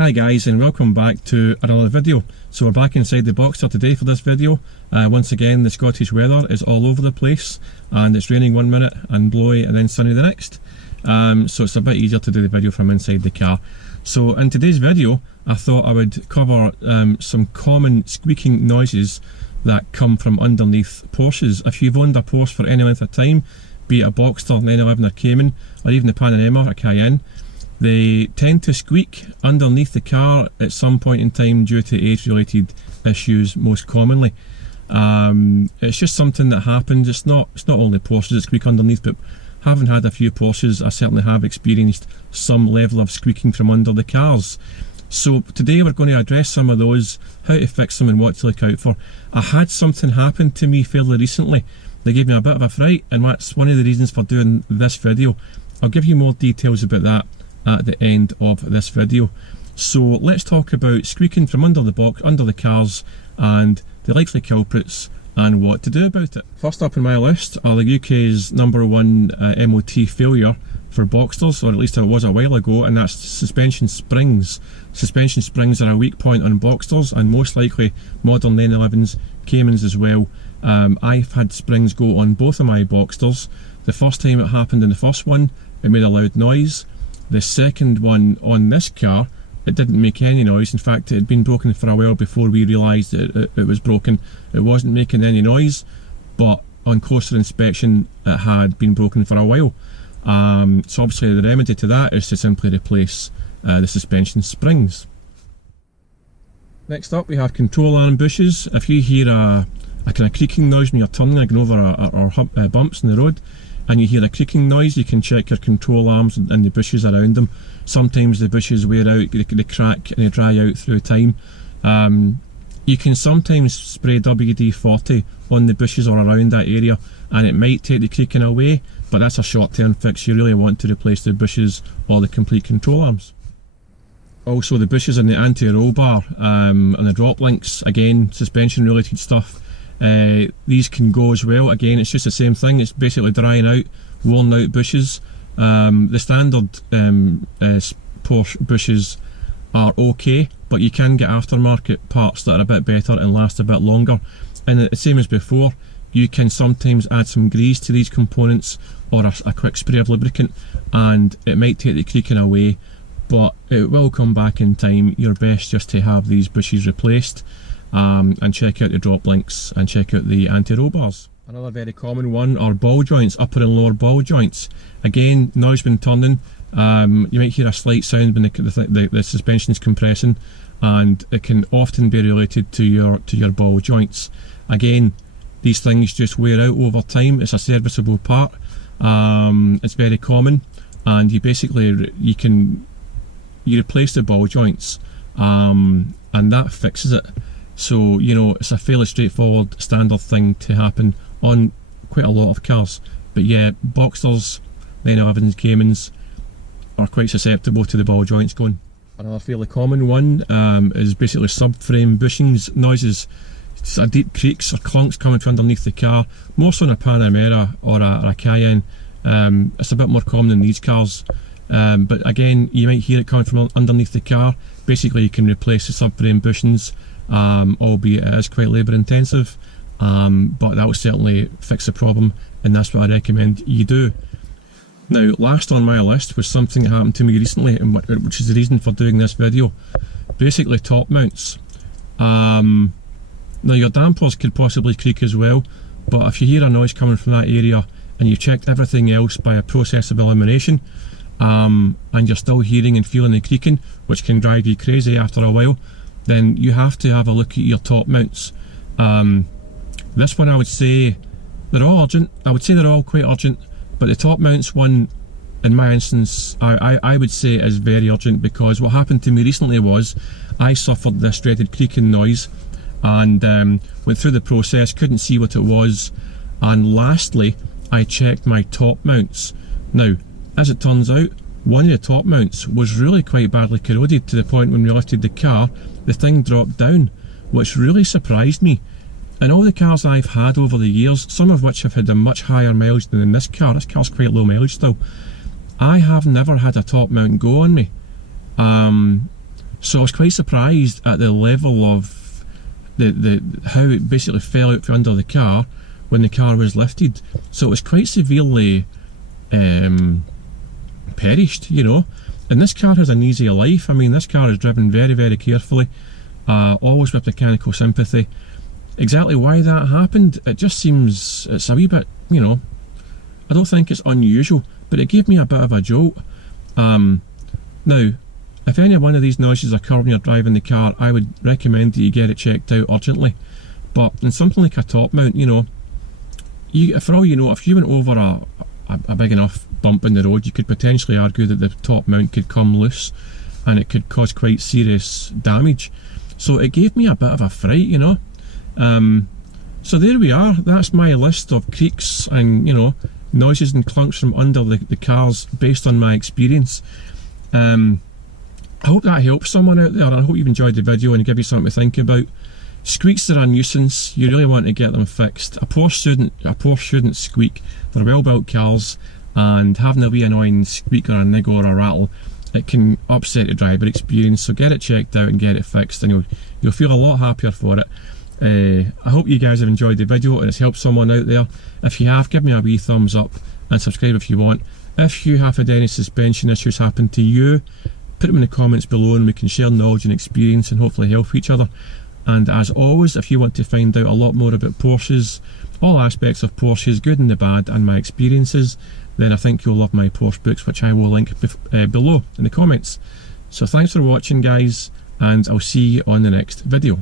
Hi guys, and welcome back to another video. So we're back inside the Boxster today for this video. Once again, the Scottish weather is all over the place and it's raining one minute and blowy and then sunny the next. So it's a bit easier to do the video from inside the car. So in today's video I thought I would cover some common squeaking noises that come from underneath Porsches. If you've owned a Porsche for any length of time, be it a Boxster, 911 or Cayman, or even the Panamera or Cayenne, they tend to squeak underneath the car at some point in time due to age-related issues most commonly. It's just something that happens. It's not only Porsches that squeak underneath, but having had a few Porsches, I certainly have experienced some level of squeaking from under the cars. So today we're going to address some of those, how to fix them and what to look out for. I had something happen to me fairly recently. They gave me a bit of a fright, and that's one of the reasons for doing this video. I'll give you more details about that at the end of this video. So let's talk about squeaking from under the cars and the likely culprits and what to do about it. First up on my list are the UK's #1 MOT failure for Boxsters, or at least it was a while ago, and that's suspension springs. Suspension springs are a weak point on Boxsters and most likely modern 911s, Caymans as well. I've had springs go on both of my Boxsters. The first time it happened in the first one, it made a loud noise. The second one on this car, it didn't make any noise. In fact, it had been broken for a while before we realised it was broken. It wasn't making any noise, but on closer inspection it had been broken for a while. So obviously the remedy to that is to simply replace the suspension springs. Next up we have control arm bushes. If you hear a kind of creaking noise when you're turning and going over bumps in the road, and you hear a creaking noise, you can check your control arms and the bushes around them. Sometimes the bushes wear out, they crack and they dry out through time. You can sometimes spray WD-40 on the bushes or around that area and it might take the creaking away, but that's a short-term fix. You really want to replace the bushes or the complete control arms. Also the bushes in the anti-roll bar and the drop links, again suspension related stuff. These can go as well. Again, it's just the same thing. It's basically drying out, worn out bushes. The standard Porsche bushes are okay, but you can get aftermarket parts that are a bit better and last a bit longer. And the same as before, you can sometimes add some grease to these components or a quick spray of lubricant, and it might take the creaking away, but it will come back in time. You're best just to have these bushes replaced. And check out the drop links and check out the anti-roll bars. Another very common one are ball joints, upper and lower ball joints. Again, noise when turning. You might hear a slight sound when the suspension is compressing, and it can often be related to your ball joints. Again, these things just wear out over time. It's a serviceable part. It's very common, and you basically you replace the ball joints, and that fixes it. So, you know, it's a fairly straightforward standard thing to happen on quite a lot of cars. But yeah, Boxsters, 911s, Caymans are quite susceptible to the ball joints going. Another fairly common one is basically subframe bushings noises. It's a deep creaks or clunks coming from underneath the car, more so in a Panamera or a Cayenne. It's a bit more common in these cars. But again, you might hear it coming from underneath the car. Basically you can replace the subframe bushings, albeit it is quite labour intensive, but that will certainly fix the problem, and that's what I recommend you do. Now, last on my list was something that happened to me recently, which is the reason for doing this video. Basically top mounts. Now your dampers could possibly creak as well, but if you hear a noise coming from that area and you've checked everything else by a process of elimination, and you're still hearing and feeling the creaking, which can drive you crazy after a while, then you have to have a look at your top mounts. This one I would say they're all urgent. I would say they're all quite urgent, but the top mounts one, in my instance, I would say is very urgent, because what happened to me recently was I suffered this dreaded creaking noise and went through the process, couldn't see what it was, and lastly I checked my top mounts. Now, as it turns out, one of the top mounts was really quite badly corroded to the point when we lifted the car, the thing dropped down, which really surprised me. In all the cars I've had over the years, some of which have had a much higher mileage than in this car's quite low mileage still, I have never had a top mount go on me. So I was quite surprised at the level of the how it basically fell out from under the car when the car was lifted. So it was quite severely perished, you know. And this car has an easy life. I mean, this car is driven very, very carefully, always with mechanical sympathy. Exactly why that happened, it just seems, it's a wee bit, you know, I don't think it's unusual, but it gave me a bit of a jolt. Now, if any one of these noises occur when you're driving the car, I would recommend that you get it checked out urgently. But in something like a top mount, you know, for all you know, if you went over a big enough bump in the road, you could potentially argue that the top mount could come loose and it could cause quite serious damage. So it gave me a bit of a fright, you know. So there we are, that's my list of creaks and, you know, noises and clunks from under the cars based on my experience. I hope that helps someone out there, and I hope you've enjoyed the video and give you something to think about. Squeaks are a nuisance, you really want to get them fixed. A Porsche shouldn't squeak, they're well built cars, and having a wee annoying squeak or a niggle or a rattle, it can upset the driver experience. So get it checked out and get it fixed, and you'll feel a lot happier for it. I hope you guys have enjoyed the video and it's helped someone out there. If you have, give me a wee thumbs up and subscribe if you want. If you have had any suspension issues happen to you, put them in the comments below and we can share knowledge and experience and hopefully help each other. And as always, if you want to find out a lot more about Porsches, all aspects of Porsches, good and the bad, and my experiences, then I think you'll love my Porsche books, which I will link below in the comments. So thanks for watching, guys, and I'll see you on the next video.